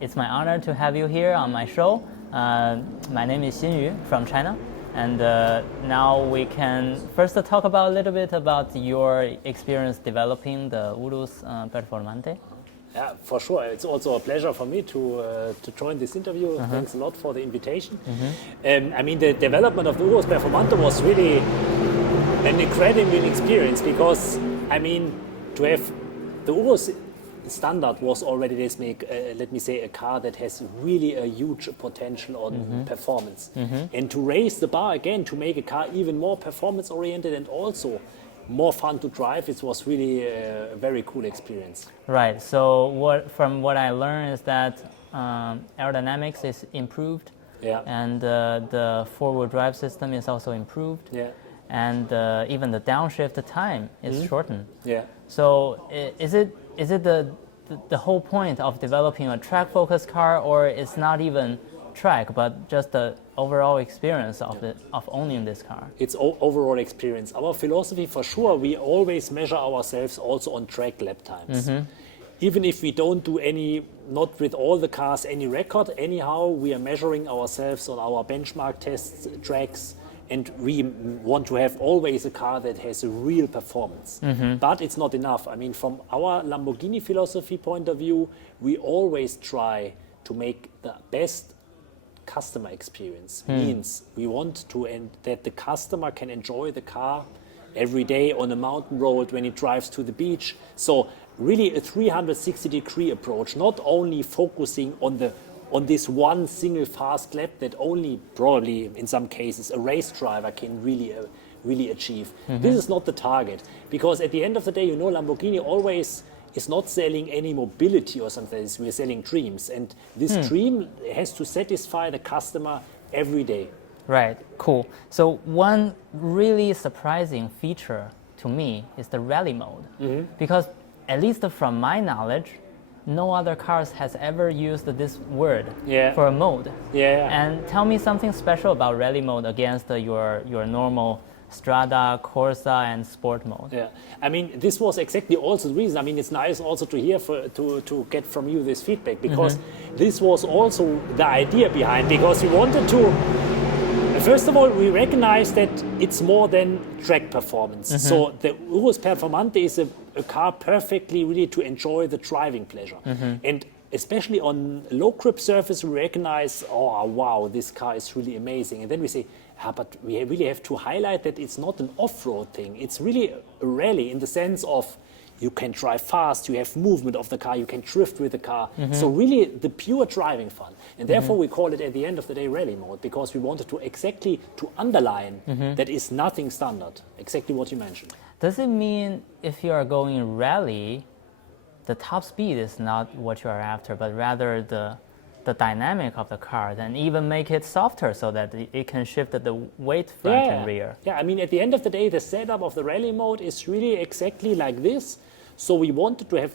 It's my honor to have you here on my show. My name is Xinyu from China, and now we can first talk about a little bit about your experience developing the Urus Performante. Yeah, for sure. It's also a pleasure for me to join this interview. Thanks a lot for the invitation. I mean, the development of the Urus Performante was really an incredible experience because, I mean, to have the Urus standard was already, let me say, a car that has really a huge potential on performance. And to raise the bar again, to make a car even more performance oriented and also more fun to drive, it was really a very cool experience. Right. So from what I learned is that aerodynamics is improved, and the four-wheel drive system is also improved, and even the downshift time is shortened. So is it the whole point of developing a track-focused car, or it's not even track, but just the overall experience of owning this car? It's overall experience. Our philosophy, for sure, we always measure ourselves also on track lap times. Even if we don't do not with all the cars, any record, anyhow, we are measuring ourselves on our benchmark tests, tracks, and we want to have always a car that has a real performance. But it's not enough. I mean, from our Lamborghini philosophy point of view, we always try to make the best customer experience. Means we want that the customer can enjoy the car every day on a mountain road when he drives to the beach. So really a 360-degree approach, not only focusing on this one single fast lap that only probably in some cases a race driver can really achieve. This is not the target, because at the end of the day, you know, Lamborghini always is not selling any mobility or something. We're selling dreams, and this dream has to satisfy the customer every day. Right, cool. So one really surprising feature to me is the rally mode, because at least from my knowledge, no other cars has ever used this word for a mode. And tell me something special about rally mode against your normal Strada, Corsa, and Sport mode. I mean, this was exactly also the reason. I mean, it's nice also to hear to get from you this feedback, because this was also the idea behind. Because we wanted to, first of all, we recognize that it's more than track performance. So the Urus Performante is a car perfectly really to enjoy the driving pleasure. And especially on low grip surface, we recognize, oh wow, this car is really amazing. And then we say, but we really have to highlight that it's not an off-road thing. It's really a rally in the sense of you can drive fast, you have movement of the car, you can drift with the car. So really the pure driving fun. And therefore we call it at the end of the day rally mode, because we wanted to underline that is nothing standard, exactly what you mentioned. Does it mean if you are going rally, the top speed is not what you are after, but rather the dynamic of the car, then even make it softer so that it can shift the weight front and rear? I mean, at the end of the day, the setup of the rally mode is really exactly like this. So we wanted to have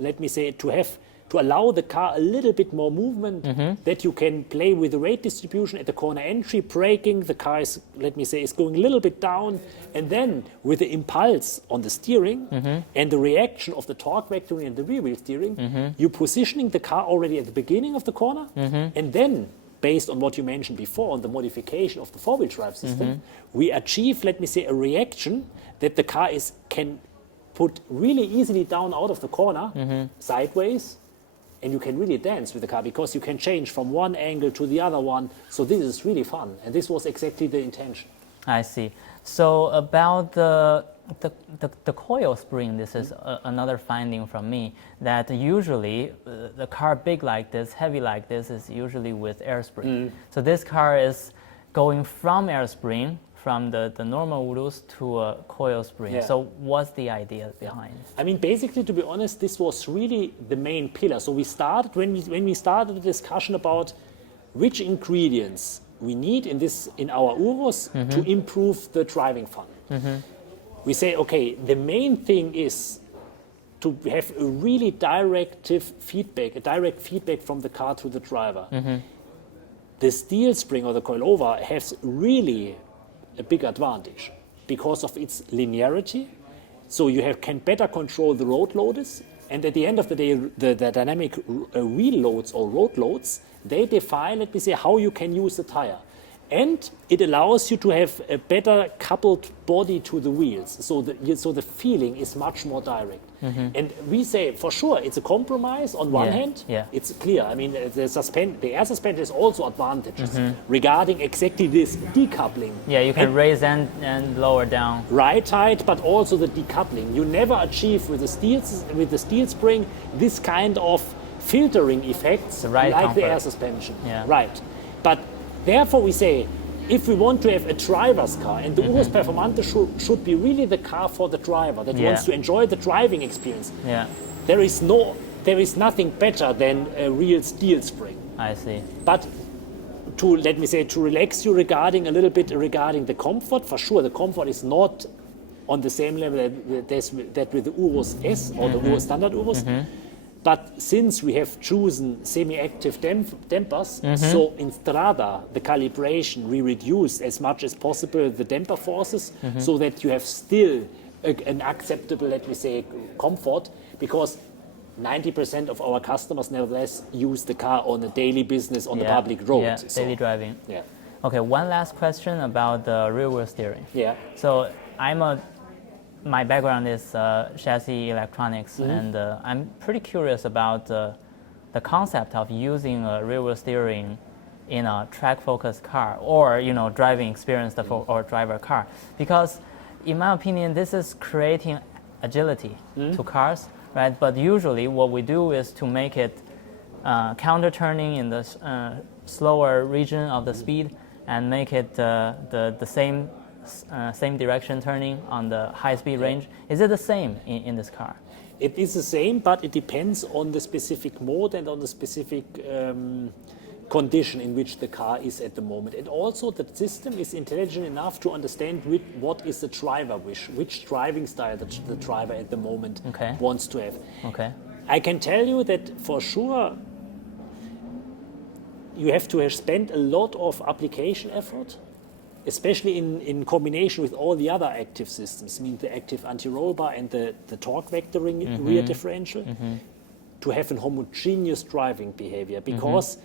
let me say, to allow the car a little bit more movement, that you can play with the weight distribution at the corner entry, braking, the car is, let me say, is going a little bit down, and then with the impulse on the steering and the reaction of the torque vectoring and the rear wheel steering, you're positioning the car already at the beginning of the corner, and then based on what you mentioned before, on the modification of the four-wheel drive system, we achieve, let me say, a reaction that the car can put really easily down out of the corner, sideways, and you can really dance with the car, because you can change from one angle to the other one. So this is really fun, and this was exactly the intention. I see. So about the coil spring, this is another finding from me, that usually the car big like this, heavy like this, is usually with air spring. So this car is going from air spring, from the normal Urus to a coil spring. So what's the idea behind? I mean, basically, to be honest, this was really the main pillar. So we started, when we started the discussion about which ingredients we need in our Urus to improve the driving fun. We say, okay, the main thing is to have a really direct feedback from the car to the driver. The steel spring or the coilover has really a big advantage because of its linearity. So you can better control the road loaders And at the end of the day, the dynamic wheel loads or road loads, they define, let me say, how you can use the tire. And it allows you to have a better coupled body to the wheels. So the feeling is much more direct. And we say, for sure, it's a compromise. On one hand, it's clear. I mean, the air suspension is also advantages regarding exactly this decoupling. Yeah, you can raise and lower down. Right height, but also the decoupling. You never achieve with the steel spring this kind of filtering effects like comfort. the air suspension. Yeah. Right. But therefore we say, if we want to have a driver's car, and the Urus Performante should be really the car for the driver that wants to enjoy the driving experience. Yeah. There is nothing better than a real steel spring. I see. But to relax you regarding the comfort, for sure the comfort is not on the same level that with the Urus S or the Urus standard Urus. But since we have chosen semi-active dampers, so in Strada, the calibration, we reduce as much as possible the damper forces so that you have still an acceptable, let me say, comfort, because 90% of our customers nevertheless use the car on a daily business on the public road. Yeah, daily driving. Yeah. Okay, one last question about the rear wheel steering. Yeah. So my background is chassis electronics, and I'm pretty curious about the concept of using a rear wheel steering in a track-focused car, or driving experience or driver car, because in my opinion this is creating agility to cars, right? But usually what we do is to make it counter turning in the slower region of the speed and make it the same direction turning on the high-speed range. Is it the same in this car? It is the same, but it depends on the specific mode and on the specific condition in which the car is at the moment. And also the system is intelligent enough to understand what is the driver wish, which driving style the driver at the moment wants to have. Okay. I can tell you that for sure you have to have spent a lot of application effort, especially in combination with all the other active systems, I mean the active anti-roll bar and the torque vectoring rear differential, to have a homogeneous driving behavior. Because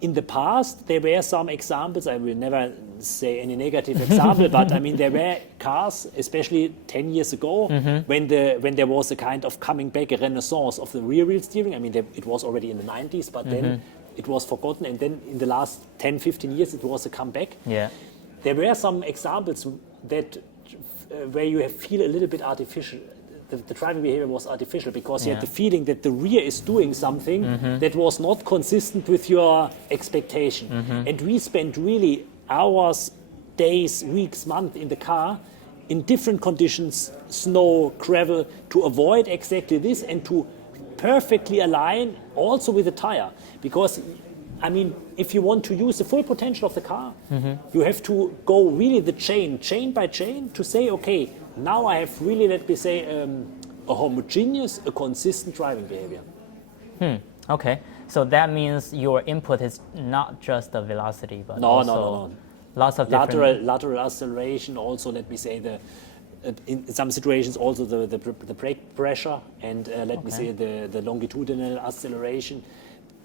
in the past there were some examples, I will never say any negative example, but I mean there were cars, especially 10 years ago, when there was a kind of coming back, a renaissance of the rear wheel steering. I mean it was already in the 90s, but then it was forgotten, and then in the last 10-15 years it was a comeback. Yeah. There were some examples where you feel a little bit artificial. The driving behavior was artificial because you had the feeling that the rear is doing something that was not consistent with your expectation. And we spent really hours, days, weeks, months in the car in different conditions, snow, gravel, to avoid exactly this and to perfectly align also with the tire. Because I mean, if you want to use the full potential of the car, you have to go really the chain by chain, to say, okay, now I have really, let me say, a homogeneous, a consistent driving behavior. Okay, so that means your input is not just the velocity, but also lots of different... Lateral acceleration, also, let me say, in some situations also the brake pressure, and let me say the longitudinal acceleration.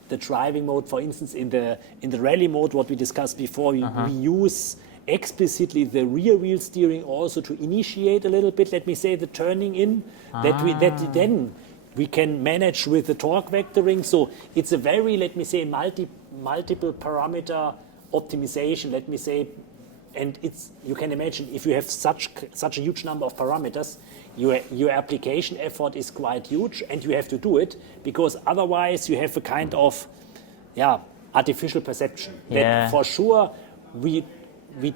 The driving mode, for instance, in the rally mode, what we discussed before, we use explicitly the rear wheel steering also to initiate a little bit, let me say, the turning in, that then we can manage with the torque vectoring. So it's a very, let me say, multiple parameter optimization, let me say, and you can imagine if you have such a huge number of parameters, your application effort is quite huge, and you have to do it, because otherwise you have a kind of artificial perception that for sure we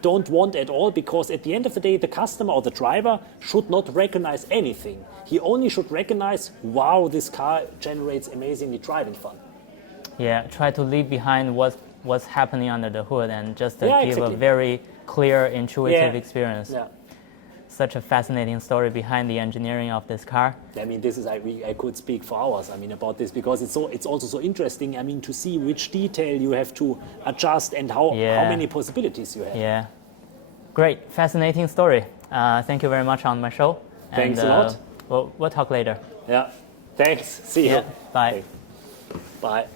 don't want at all, because at the end of the day the customer or the driver should not recognize anything. He only should recognize, wow, this car generates amazingly driving fun. Yeah, try to leave behind what's happening under the hood and just give exactly. a very clear, intuitive experience. Yeah. Such a fascinating story behind the engineering of this car. I mean, this is I could speak for hours. I mean, about this, because it's also so interesting. I mean, to see which detail you have to adjust and how many possibilities you have. Yeah, great, fascinating story. Thank you very much on my show. Thanks a lot. We'll talk later. Yeah. Thanks. See you. Yeah, bye. Bye.